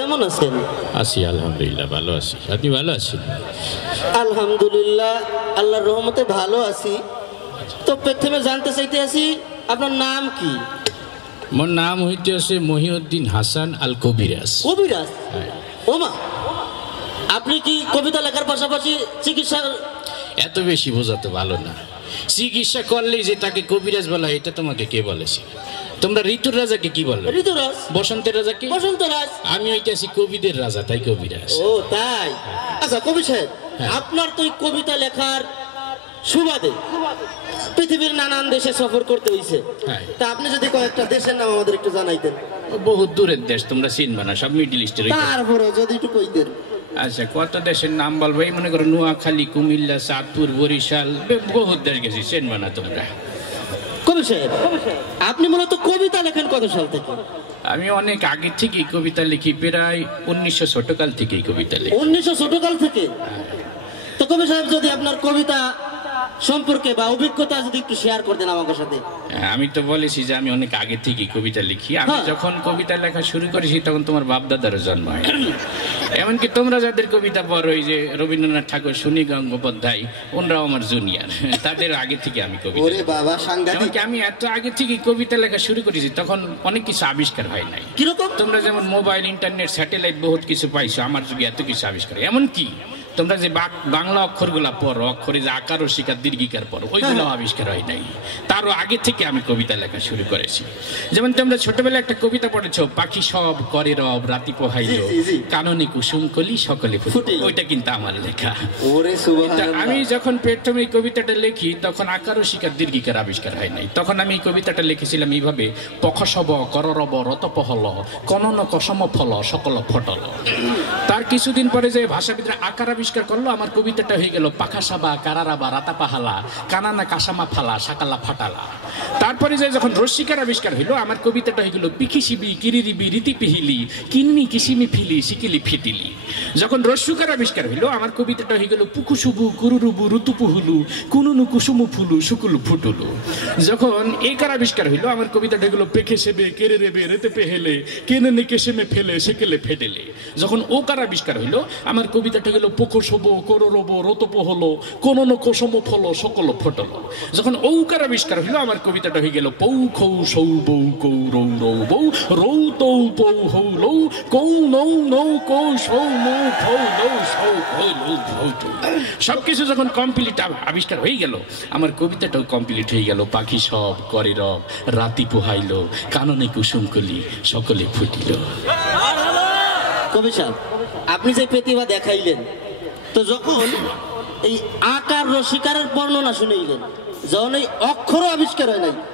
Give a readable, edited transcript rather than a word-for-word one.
কেমন আছেন? আছি আলহামদুলিল্লাহ, ভালো আছি। আপনি ভালো আছেন? আলহামদুলিল্লাহ, আল্লাহর রহমতে ভালো আছি। তো প্রথমে জানতে চাইতে আছি, আপনার নাম কি? মোর নাম হইতে আছে মহিউদ্দিন হাসান আল কবিরাজ। কবিরাজ? ওমা, আপনি কি কবিতা লেখার পাশাপাশি চিকিৎসার? এত বেশি বোঝাতে ভালো না। চিকিৎসা করলেই যে তাকে কবিরাজ বলা হয়, এটা তোমাকে কে বলেছে? তোমরা ঋতুর রাজাকে কি বলো? ঋতুরাজ। বসন্তের রাজাকে বসন্তরাজ। আমি হইতেছি কবিদের রাজা, তাই কবিরাজ। ও তাই? আচ্ছা কবি সাহেব, আপনার তো এই কবিতা লেখার সুবাদে পৃথিবীর নানান দেশে সফর করতে হইছে। তা আপনি যদি কয়েকটা দেশের নাম আমাদের একটু জানাইতেন। বহুত দূরের দেশ, তোমরা চিনবা না, সব মিডল ইস্টের। তারপরে যদি একটু কইতেন। আচ্ছা, কত দেশের নাম বলবো? এই মনে করো নোয়াখালী, কুমিল্লা, চাঁদপুর, বরিশাল, বহুত দেশ গেছি, চিনবা না তোমরা। কবি সাহেব, আপনি মূলত কবিতা লেখেন কত সাল থেকে? আমি অনেক আগে থেকেই কবিতা লিখি, প্রায় 1900 ছোটকাল থেকেই কবিতা লিখি। 1900 ছোটকাল থেকে? তো কবি সাহেব, যদি আপনার কবিতা সম্পর্কে বা অভিজ্ঞতা যদি একটু শেয়ার করতেন আমার সাথে। আমি তো বলেছি যে আমি অনেক আগে থেকেই কবিতা লিখি। আমি যখন কবিতা লেখা শুরু করেছি তখন তোমার বাপ দাদারও জন্ম হয়। এমনকি তোমরা যাদের কবিতা পড়ো, ওই যে রবীন্দ্রনাথ ঠাকুর, সুনী গঙ্গোপাধ্যায়, ওনারাও আমার জুনিয়র। তাদের আগে থেকে আমি কবিতা। ওরে বাবা, সাংঘাতিক! এমনকি আমি এত আগে থেকে কবিতা লেখা শুরু করেছি, তখন অনেক কিছু আবিষ্কার হয় নাই। কিরকম? তোমরা যেমন মোবাইল, ইন্টারনেট, স্যাটেলাইট বহুত কিছু পাইছো, আমার যুগে এত কিছু আবিষ্কার। এমনকি তোমরা যে বাংলা অক্ষরগুলা পড়ো, অক্ষরে যে আকার ও শিকার দীর্ঘিকার পড়ো, ওইগুলো আবিষ্কার হয় নাই। তারও আগে থেকে আমি কবিতা লেখা শুরু করেছি। যেমন তোমরা ছোটবেলায় একটা কবিতা পড়েছো, পাখি সব করে রব, রাতি পোহাইলো, কাননে কুসুম কলি সকলে ফুটে, ওইটা কিন্তু আমার লেখা। ওরে সুবহানাল্লাহ! আমি যখন প্রথমে এই কবিতাটা লিখি, তখন আকার ও শিকার দীর্ঘিকার আবিষ্কার হয় নাই। তখন আমি এই কবিতাটা লিখেছিলাম এইভাবে: পখসব কররব রতপহল, কনন কসম ফল সকল ফটল। তার কিছুদিন পরে যে ভাষাবিদরা আকার আবিষ্কার করলো, আমার কবিতাটা হয়ে গেল পাখাসাবা কারারাবা রাতা পাহালা, কানানা কাসামা ফালা সাকালা ফাটালা। তারপরে যে যখন রস্যিকার আবিষ্কার হইলো, আমার কবিতাটা হয়ে গেল পিখিসিবি কিরিরিবি রীতি পিহিলি, কিন্নি কিসিমি ফিলি সিকিলি ফিটিলি। যখন রস্যুকার আবিষ্কার হইলো, আমার কবিতাটা হয়ে গেল পুকুসুবু কুরুরুবু ঋতুপুহুলু, কুনুনু কুসুমু ফুলু শুকুলু ফুটুলু। যখন একার আবিষ্কার হইলো, আমার কবিতাটা হয়ে গেল পেখে সেবে কেড়ে রেবে রেতে পেহেলে, কেনে নে কেসেমে ফেলে সেকেলে ফেটেলে। যখন ওকার আবিষ্কার হইলো, আমার কবিতাটা গেল পোকসব কররব রতপহল, কোনন কোসম ফল সকল ফটল। যখন ঔকার আবিষ্কার হইলো, আমার কবিতাটা হয়ে গেল পৌ খৌ সৌ বৌ কৌ রৌ রৌ বৌ, রৌ তৌ পৌ হৌ লৌ, কৌ নৌ নৌ কৌ সৌ নৌ ফৌ লৌ সৌ কৌ লৌ ফৌ তৌ। সবকিছু যখন কমপ্লিট আবিষ্কার হয়ে গেল, আমার কবিতাটাও কমপ্লিট হয়ে গেল। পাখি সব করে রব, রাতি পোহাইল, কাননে কুসুম কলি সকলে ফুটিল। কবি সাহেব, আপনি যে প্রতিভা দেখাইলেন, তো যখন এই আকার রসিকারের বর্ণনা শুনেইলেন, যখন এই অক্ষর আবিষ্কার হয় নাই,